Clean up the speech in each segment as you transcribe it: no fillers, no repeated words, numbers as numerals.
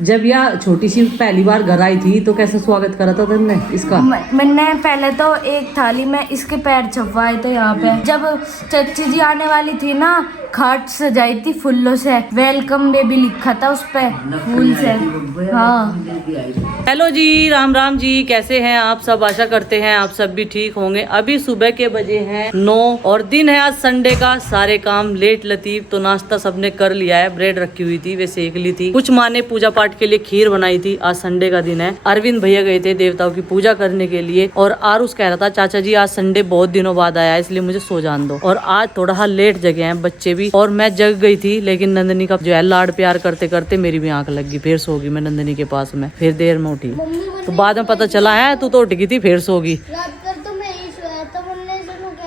जब यह छोटी सी पहली बार घर आई थी तो कैसे स्वागत करा था तुमने इसका? मैंने पहले तो एक थाली में इसके पैर छपवाए थे यहाँ पे। जब चच्ची जी आने वाली थी ना, खाट सजाई थी फूलों से, वेलकम बेबी लिखा था उस पे फूल से। हाँ हेलो जी, राम राम जी, कैसे हैं आप सब? आशा करते हैं आप सब भी ठीक होंगे। अभी सुबह के बजे हैं 9 और दिन है आज संडे का। सारे काम लेट लतीफ, तो नाश्ता सबने कर लिया है। ब्रेड रखी हुई थी, वे सेक ली थी। कुछ माँ ने पूजा पाठ के लिए खीर बनाई थी। आज संडे का दिन है। अरविंद भैया गए थे देवताओं की पूजा करने के लिए और आरुष कह रहा था चाचा जी आज संडे बहुत दिनों बाद आया है, इसलिए मुझे सो जान दो। और आज थोड़ा लेट जगे हैं बच्चे भी, और मैं जग गई थी, लेकिन नंदनी का जो है लाड प्यार करते करते मेरी भी आंख लग गई। फिर सो गई मैं नंदनी के पास में, फिर देर में उठी। तो बाद में पता चला है तू तो उठ गई थी, फिर सो गई।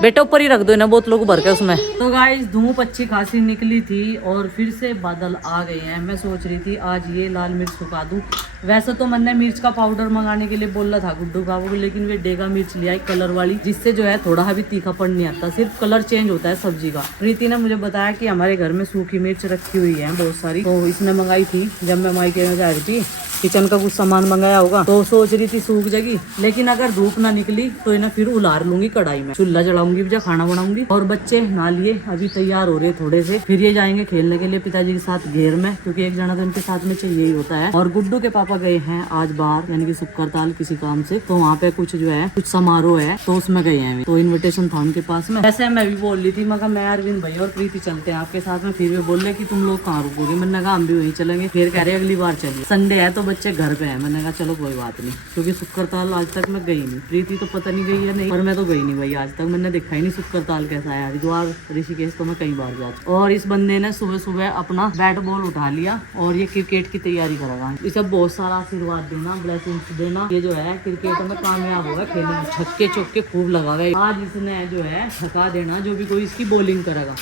बेटा ऊपर ही रख दो ना बोतलों को भर के उसमें। तो गाइस धूप अच्छी खासी निकली थी और फिर से बादल आ गए हैं। मैं सोच रही थी आज ये लाल मिर्च सुखा दूं। वैसे तो मैंने मिर्च का पाउडर मंगाने के लिए बोला था गुड्डू बाबू को, लेकिन वे डेगा मिर्च लिया कलर वाली, जिससे जो है थोड़ा भी तीखापन नहीं आता, सिर्फ कलर चेंज होता है सब्जी का। प्रीति ने मुझे बताया कि हमारे घर में सूखी मिर्च रखी हुई है बहुत सारी, तो इसने मंगाई थी जब मैं मायके में जा रही थी। किचन का कुछ सामान मंगाया होगा तो सोच रही थी सूख जाएगी, लेकिन अगर धूप ना निकली तो इन्हें फिर उलार लूंगी कढ़ाई में, चूल्हा जलाऊंगी, जब खाना बनाऊंगी। और बच्चे नहा लिए, अभी तैयार हो रहे थोड़े से, फिर ये जाएंगे खेलने के लिए पिताजी के साथ घेर में, क्योंकि एक जना तो इनके साथ में चाहिए ही होता है। और गुड्डू के पापा गए हैं आज बाहर, यानी कि सुक्करताल किसी काम से, तो वहाँ पे कुछ जो है कुछ समारोह है, तो उसमें गए हैं। तो इन्विटेशन था उनके पास में। वैसे मैं भी बोल रही थी, मगर मैं अरविंद भैया और प्रीति चलते हैं आपके साथ में। फिर वे बोल रहे कि तुम लोग कहाँ रुकोगे? मैंने कहा हम भी वहीं चलेंगे। फिर कह रहे अगली बार चलिए, संडे है तो बच्चे घर पे है। मैंने कहा चलो कोई बात नहीं, क्योंकि सुक्करताल आज तक मैं गई नहीं। प्रीति तो पता नहीं गई है नहीं, पर मैं तो गई नहीं भाई, आज तक मैंने देखा ही नहीं सुक्करताल कैसा है। हरिद्वार ऋषिकेश तो मैं कई बार जा चुकी। और इस बंदे ने सुबह सुबह अपना बैट बॉल उठा लिया और ये क्रिकेट की तैयारी करेगा। इसे बहुत सारा आशीर्वाद देना, ब्लेसिंग्स देना। ये जो है क्रिकेट में कामयाब होगा, खेलने में छक्के चौके खूब लगावे। आज इसने जो है थका देना जो भी कोई इसकी बॉलिंग करेगा।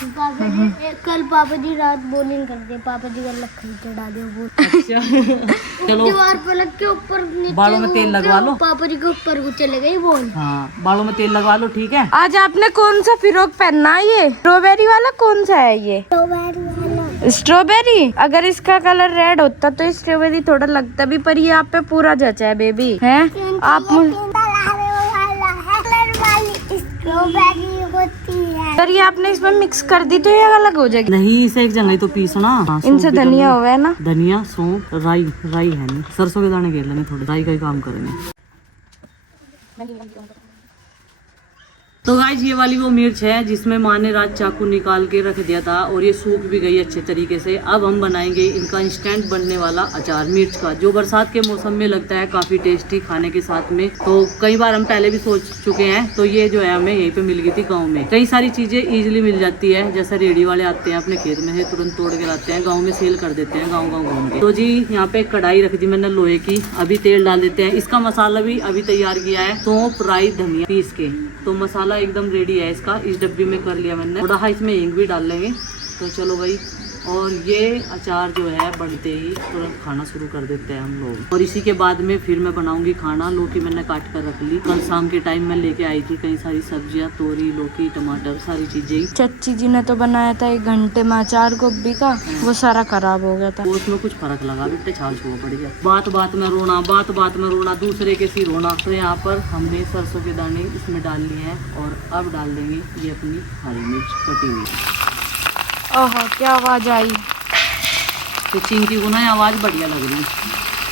कल पापा जी रात बॉलिंग कर दे, पापा जी का लखन चढ़ा दे। अच्छा चलो दीवार पर लग के ऊपर बालों में तेल लगवा लो। पापा जी के ऊपर को चले गई बॉल। हाँ बालों में तेल लगवा लो, ठीक है। आज आपने कौन सा फिरोक पहनना है? ये स्ट्रॉबेरी वाला कौन सा है? ये स्ट्रॉबेरी। अगर इसका कलर रेड होता तो स्ट्रॉबेरी थोड़ा लगता भी, पर ये आप पे पूरा जचा है बेबी है। आप सर ये आपने इसमें मिक्स कर दी तो ये अलग हो जाएगी। नहीं इसे एक जगह ही तो पीसना। हाँ, इनसे धनिया हुआ है ना, धनिया सौंफ राई, राई है नहीं, सरसों के दाने घेर लेंगे, थोड़े राई का ही काम करेंगे। तो गाइस ये वाली वो मिर्च है जिसमें माँ ने रात चाकू निकाल के रख दिया था और ये सूख भी गई अच्छे तरीके से। अब हम बनाएंगे इनका इंस्टेंट बनने वाला अचार मिर्च का, जो बरसात के मौसम में लगता है काफी टेस्टी खाने के साथ में। तो कई बार हम पहले भी सोच चुके हैं, तो ये जो है हमें यहीं पे मिल गई थी गाँव में। कई सारी चीजें इजिली मिल जाती है, जैसे रेडी वाले आते हैं अपने खेत में से तुरंत तोड़ के लाते हैं, गाँव में सेल कर देते हैं गाँव घूम के। तो जी यहाँ पे कढ़ाई रख दी मैंने लोहे की, अभी तेल डाल देते हैं। इसका मसाला भी अभी तैयार किया है, सौंफ राई धनिया पीस के, तो मसाला एकदम रेडी है इसका। इस डब्बी में कर लिया मैंने, थोड़ा इसमें हींग भी डाल लेंगे। तो चलो भाई, और ये अचार जो है बनते ही तुरंत खाना शुरू कर देते हैं हम लोग। और इसी के बाद में फिर मैं बनाऊंगी खाना। लौकी मैंने काट कर रख ली, कल शाम के टाइम में लेके आई थी कई सारी सब्जियां, तोरी लौकी टमाटर सारी चीजें। चच्ची जी ने तो बनाया था 1 घंटे में अचार गोभी का, वो सारा खराब हो गया था। वो उसमें कुछ फर्क लगा बेटे, छाल छुआ पड़ गया। बात बात में रोना, बात बात में रोना, दूसरे के सी रोना। तो यहाँ पर हमने सरसों के दाने इसमें डाल लिए हैं और अब डाल देंगे ये अपनी हरी मिर्च कटी हुई। ओहो क्या आवाज आई। तो चिंकी को ना आवाज़ बढ़िया लग रही,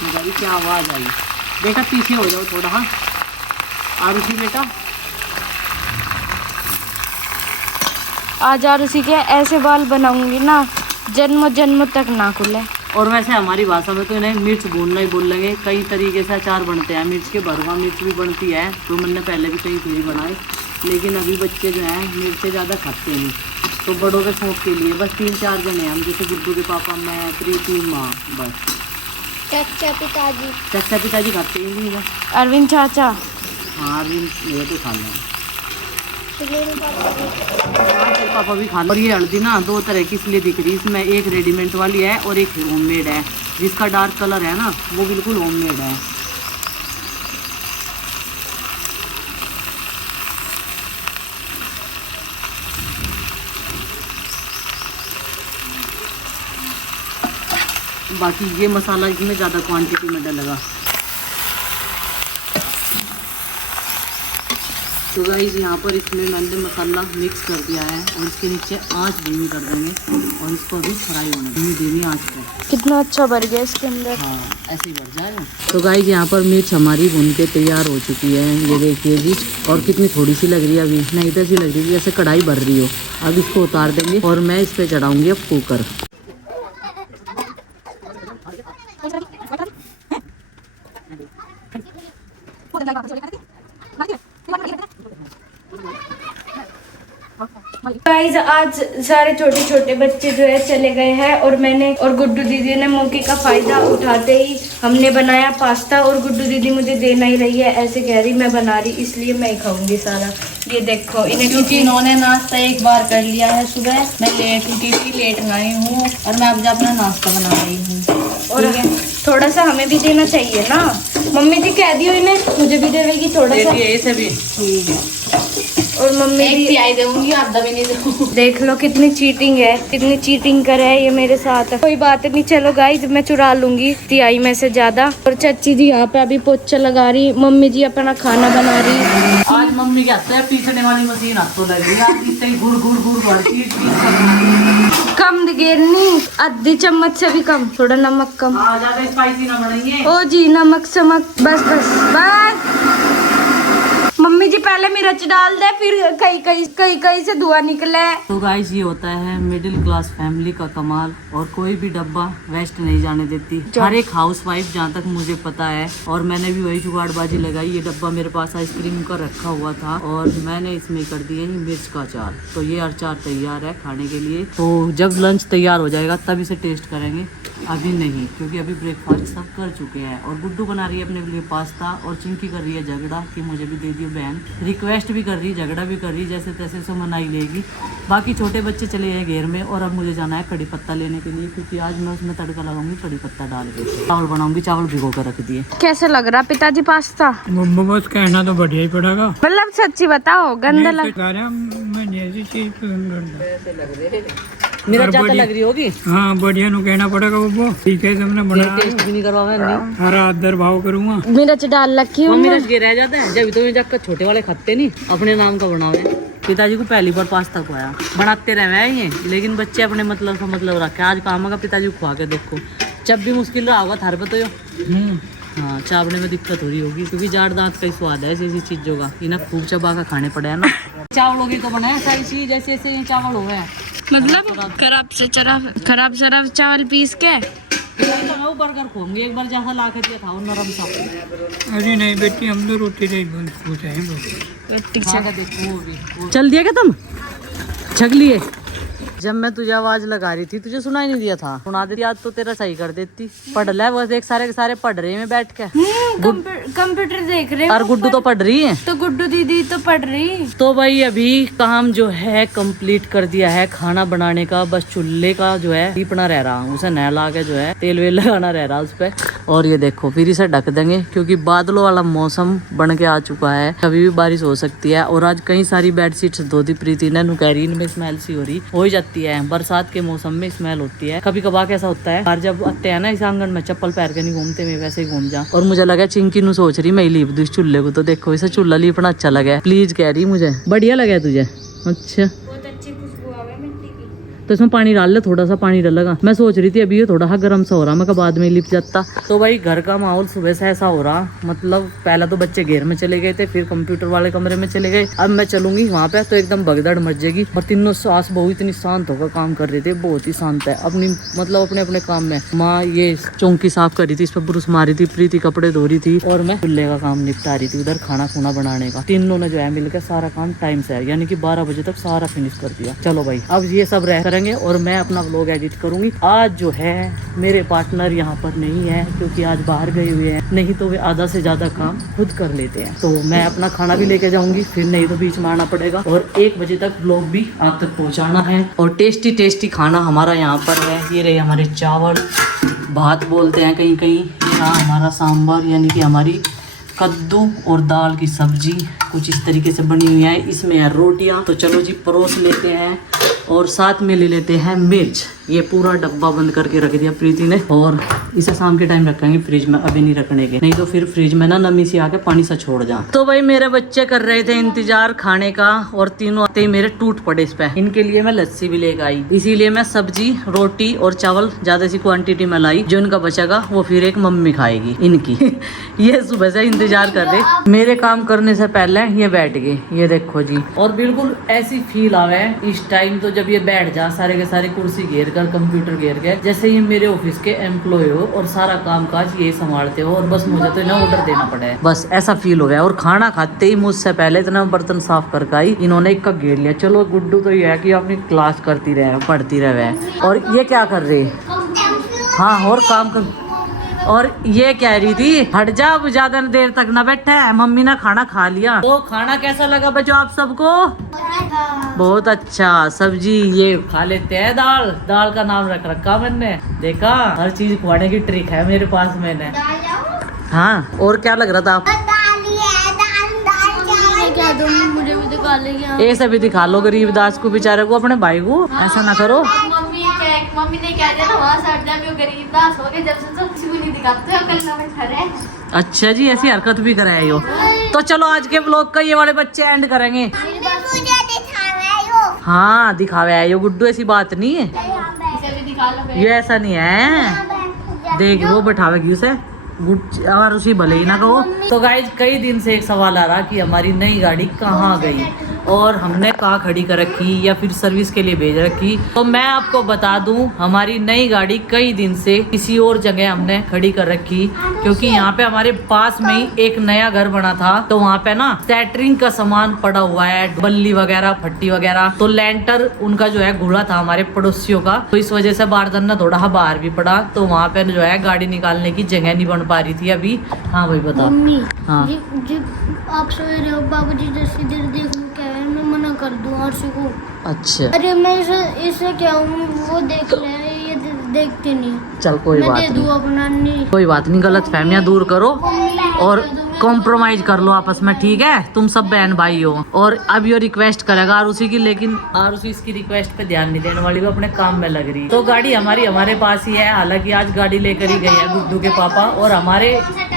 मुझे क्या आवाज़ आई। बेटा पीछे हो जाओ थोड़ा। हाँ आरुषि बेटा, आज आरुषि के ऐसे बाल बनाऊंगी ना जन्म जन्म तक ना खुले। और वैसे हमारी भाषा में तो इन्हें मिर्च भूनना ही बोल लेंगे। कई तरीके से अचार बनते हैं मिर्च के, भरवा मिर्च भी बनती है, तो मैंने पहले भी कई चीज़ बनाए, लेकिन अभी बच्चे जो हैं मिर्चें ज़्यादा खाते नहीं, तो बड़ों के शौक के लिए बस 3-4 जने हैं हम, जैसे गुड्डू के पापा, मैं, प्रीति, माँ, बस। चाचा पिताजी खाते ही नहीं है। अरविंद चाचा, हाँ अरविंद ये तो खा लें, पापा भी खा लो। और ये हल्दी ना 2 तरह की इसलिए दिख रही है इसमें, एक रेडीमेड वाली है और एक होममेड है। जिसका डार्क कलर है ना वो बिल्कुल होममेड है। बाकी ये मसाला इसमें ज़्यादा क्वांटिटी में डलेगा। तो गाइस यहाँ पर इसमें मैंने मसाला मिक्स कर दिया है और इसके नीचे आंच धीमी कर देंगे और इसको भी फ्राई होने धीमी आंच पर। कितना अच्छा भर गया इसके अंदर। हाँ ऐसे ही भर जाएगा। तो गाइस यहाँ पर मिर्च हमारी भून के तैयार हो चुकी है, ये देखिए जी। और कितनी थोड़ी सी लग रही है अभी, नहीं तो ऐसी लग रही है जैसे कढ़ाई भर रही हो। अब इसको उतार देंगे और मैं इस पर चढ़ाऊँगी अब कुकर। गाइस आज सारे छोटे छोटे बच्चे जो है चले गए हैं और मैंने और गुड्डू दीदी ने मौके का फायदा उठाते ही हमने बनाया पास्ता। और गुड्डू दीदी मुझे देना ही रही है, ऐसे कह रही मैं बना रही इसलिए मैं ही खाऊंगी सारा। ये देखो इन्हें, क्योंकि इन्होंने नाश्ता एक बार कर लिया है सुबह, मैं लेट उठी थी, लेट आई हूँ और मैं अब अपना नाश्ता बना रही हूँ। और थोड़ा सा हमें भी देना चाहिए ना। मम्मी जी कह दियो इन्हें, मुझे भी देगी थोड़ा सा। ऐसे भी ठीक है। और मम्मी एक तिहाई दूंगी, आधा भी नहीं दूंगी। देख लो कितनी चीटिंग है, कितनी चीटिंग कर है ये मेरे साथ। कोई बात नहीं, चलो गाइस मैं चुरा लूंगी तिहाई में से ज्यादा। और चाची जी यहाँ पे अभी पोछा लगा रही, मम्मी जी अपना खाना बना रही। आज मम्मी के हाथ है पीसने वाली मशीन हाथों लग रही है, इससे ही गुड़ गुड़ गुड़ भरती कम गिरनी, आधी चम्मच से भी कम, थोड़ा नमक कम। ज्यादा स्पाइसी ना बनाइए। ओ जी नमक समक, बस बस बस। मम्मी जी पहले मिर्च डाल दे, फिर कहीं से धुआं निकले। तो गाइस ये होता है मिडिल क्लास फैमिली का कमाल, और कोई भी डब्बा वेस्ट नहीं जाने देती हर एक हाउसवाइफ, जहाँ तक मुझे पता है। और मैंने भी वही जुगाड़बाजी लगाई। ये डब्बा मेरे पास आइसक्रीम का रखा हुआ था और मैंने इसमें कर दिया मिर्च का अचार। तो ये अचार तैयार है खाने के लिए। तो जब लंच तैयार हो जाएगा तब इसे टेस्ट करेंगे, अभी नहीं, क्योंकि अभी ब्रेकफास्ट सब कर चुके हैं। और गुड्डू बना रही है अपने लिए पास्ता और चिंकी कर रही है झगड़ा कि मुझे भी दे दियो बहन। रिक्वेस्ट भी कर रही, झगड़ा भी कर रही, जैसे तैसे से मना ही लेगी। बाकी छोटे बच्चे चले गए घेर में और अब मुझे जाना है कड़ी पत्ता लेने के लिए, क्योंकि आज मैं उसमें तड़का लगाऊंगी कड़ी पत्ता डाल के। चावल बनाऊंगी, चावल भिगो कर रख दिए। कैसे लग रहा पिताजी पास्ता? बस कहना तो बढ़िया ही पड़ेगा। मतलब सच्ची बताओ, गंदा लग मेरा ज्यादा लग रही होगी। हाँ बढ़िया नु कहना पड़ेगा वो। ठीक है तुमने बना टेस्ट भी नहीं करवा नहीं। हरा अदर भाव करूँगा। मिर्च डाल रखी हूँ। मिर्च के रह जाता है जब तो जाकर छोटे वाले खाते नहीं, अपने नाम का बनावे। पिताजी को पहली बार पास्ता खुआया, बनाते रहे ये, लेकिन बच्चे अपने मतलब का मतलब रखे। आज काम का पिताजी को खुआ के देखो, जब भी मुश्किल रहा होगा थारे पे तो यो। हाँ चावड़े में दिक्कत हो रही होगी, क्योंकि जाड़ दांत का ही स्वाद है ऐसी चीजों का, इन्हें खूब चबा का खाने पड़े है ना। चावलों की तो बनाया सारी चीज जैसे जैसे ये चावल हो गए, मतलब खराब शराब चावल पीस के बर्गर खोऊंगी। एक बार जैसा ला के दिया था वो नरम सा। अरे नहीं बेटी हम तो रोटी नहीं पूछे हैं। चल दिया क्या तुम छक लिए? जब मैं तुझे आवाज लगा रही थी तुझे सुनाई नहीं दिया था? सुना देती आज तो तेरा सही कर देती। पढ़ ले बस, एक सारे के सारे पढ़ रहे हैं बैठ के। कंप्यूटर देख रहे और गुड्डू तो पढ़ रही है। तो गुड्डू दीदी तो पढ़ रही। तो भाई अभी काम जो है कंप्लीट कर दिया है खाना बनाने का, बस चूल्हे का जो है लीपना रह रहा, उसे नया ला के जो है तेल वेल लगाना रह रहा उस पे। और ये देखो फिर इसे ढक देंगे, क्योंकि बादलों वाला मौसम बन के आ चुका है, कभी भी बारिश हो सकती है। और आज कई सारी बेडशीट्स धो दी प्रीति ने, नुकैरीन में स्मेल सी हो ही जाती है, बरसात के मौसम में स्मेल होती है। कभी कभार कैसा होता है बाहर जब आते हैं ना इस आंगन में, चप्पल पैर के नहीं घूमते, मैं वैसे ही घूम जा। और मुझे लगा चिंकी नु सोच रही मैं लीप दूं इस चूल्हे को, तो देखो इसे चूल्हा लीपना अच्छा लगा, प्लीज कह रही मुझे बढ़िया लगा तुझे। अच्छा तो इसमें पानी डाल ले, थोड़ा सा पानी डालेगा। मैं सोच रही थी अभी ये थोड़ा सा गर्म सा हो रहा, मैं बाद में लिप जाता। तो भाई घर का माहौल सुबह से ऐसा हो रहा, मतलब पहले तो बच्चे घेर में चले गए थे, फिर कंप्यूटर वाले कमरे में चले गए। अब मैं चलूंगी वहाँ पे तो एकदम भगदड़ मच जाएगी। और तीनों सास बहू इतनी शांत होकर काम कर रहे थे, बहुत ही शांत है अपनी मतलब अपने अपने काम में। माँ ये चौंकी साफ कर रही थी, इस पर ब्रुश मारी थी, प्रीति कपड़े धो रही थी और मैं चूल्हे का काम निपटा रही थी, उधर खाना खुना बनाने का। तीनों ने जो है मिलकर सारा काम टाइम से, यानी कि 12 बजे तक सारा फिनिश कर दिया। चलो भाई अब ये सब रह करेंगे और मैं अपना व्लॉग एडिट करूंगी। आज जो है मेरे पार्टनर यहाँ पर नहीं है, क्योंकि आज बाहर गए हुए हैं, नहीं तो वे आधा से ज्यादा काम खुद कर लेते हैं। तो मैं अपना खाना भी लेके जाऊंगी, फिर नहीं तो बीच में आना पड़ेगा। और 1 बजे तक व्लॉग भी आप तक पहुँचाना है। और टेस्टी टेस्टी खाना हमारा यहाँ पर है। ये रहे हमारे चावल, भात बोलते हैं कहीं कहीं, यहाँ हमारा सांभर यानी कि हमारी कद्दू और दाल की सब्जी, कुछ इस तरीके से बनी हुई है। इसमें है रोटियां, तो चलो जी परोस लेते हैं और साथ में ले लेते हैं मिर्च। ये पूरा डब्बा बंद करके रख दिया प्रीति ने और इसे शाम के टाइम रखेंगे फ्रिज में, अभी नहीं रखने के, नहीं तो फिर फ्रिज में ना नमी सी आके पानी सा छोड़ जा। तो भाई मेरे बच्चे कर रहे थे इंतजार खाने का और तीनों आते ही मेरे टूट पड़े इस पे। इनके लिए मैं लस्सी भी लेकर आई, इसीलिए मैं सब्जी रोटी और चावल ज्यादा सी क्वांटिटी में लाई। जो इनका बचेगा वो फिर एक मम्मी खाएगी इनकी। ये सुबह से इंतजार कर रहे मेरे काम करने से पहले ये बैठ गए, ये देखो जी। और बिल्कुल ऐसी फील आवे इस टाइम तो जब ये बैठ जा सारे के सारे कुर्सी घेर कर कंप्यूटर घेर के, जैसे ये मेरे ऑफिस के एम्प्लॉय हो और सारा काम काज ये संभालते हो और बस मुझे तो इन्हें ऑर्डर देना पड़ा है, बस ऐसा फील हो गया। और खाना खाते ही मुझसे पहले इतना बर्तन साफ करके आई, इन्होंने एक का घेर लिया। चलो गुड्डू तो ये है कि अपनी क्लास करती रहे पढ़ती रहे। और ये क्या कर रही, हाँ और काम कर। और ये कह रही थी हट जा, अब ज्यादा देर तक ना बैठे है, मम्मी ने खाना खा लिया। तो खाना कैसा लगा बच्चों आप सबको? बहुत अच्छा। सब्जी ये खा लेते हैं, दाल, दाल का नाम रख रखा मैंने, देखा हर चीज खुआने की ट्रिक है मेरे पास मैंने। हाँ और क्या लग रहा था आप? मुझे भी दिखा लेंगे। ये सभी दिखा लो गरीबदास को, बेचारे को, अपने भाई को, ऐसा ना करो। मम्मी ने कह दिया ना वहाँ से हट जा, भी गरीब दास हो गए, जब से तो किसी को नहीं दिखाते हो, कल ना बैठा रहे। अच्छा जी, ऐसी हरकत भी कराए हो। तो चलो आज के ब्लॉग का ये वाले बच्चे एंड करेंगे। हाँ दिखावे आए हो गुड्डू, ऐसी बात नहीं है, इसे भी दिखा लो। ये ऐसा नहीं है। देख वो बैठावेगी उसे और उसी भले ही ना कहो। तो गाइज कई दिन से एक सवाल आ रहा कि हमारी नई गाड़ी कहाँ गई और हमने कहाँ खड़ी कर रखी या फिर सर्विस के लिए भेज रखी। तो मैं आपको बता दूं हमारी नई गाड़ी कई दिन से किसी और जगह हमने खड़ी कर रखी, क्योंकि यहाँ पे हमारे पास में ही एक नया घर बना था। तो वहाँ पे ना सेटरिंग का सामान पड़ा हुआ है, बल्ली वगैरह फट्टी वगैरह। तो लेंटर उनका जो है घुड़ा था हमारे पड़ोसियों का, तो इस वजह से बारदान ना थोड़ा बाहर भी पड़ा। तो वहाँ पे जो है गाड़ी निकालने की जगह नहीं बन पा रही थी अभी। हाँ भाई बताओ। मम्मी हाँ जी आप सोए रहे हो, बाबूजी जैसी देर देख क्या है, मैं मना कर दूं आरसी को। अच्छा अरे मैं इसे क्या हूँ, वो देख ले, ये देखते नहीं। चल कोई मैं बात दे नहीं, दूं अपना, नहीं कोई बात नहीं, गलत फहमियाँ दूर करो और कॉम्प्रोमाइज कर लो आपस में, ठीक है? तुम सब बहन भाई हो। और अब ये रिक्वेस्ट करेगा आरुषि की, लेकिन आरुषि इसकी रिक्वेस्ट पे ध्यान नहीं देने वाली, वो अपने काम में लग रही। तो गाड़ी हमारी हमारे पास ही है, हालांकि आज गाड़ी लेकर ही गई है गुड्डू के पापा, और हमारे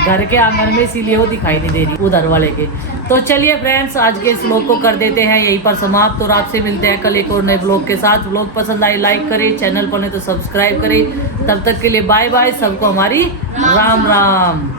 घर के आंगन में, इसीलिए वो दिखाई नहीं दे रही उधर वाले के। तो चलिए फ्रेंड्स आज के इस व्लॉग को कर देते हैं यहीं पर समाप्त, और आपसे मिलते हैं कल एक और नए व्लॉग के साथ। व्लॉग पसंद आए लाइक करें, चैनल पर नहीं तो सब्सक्राइब करें। तब तक के लिए बाय बाय, सबको हमारी राम राम।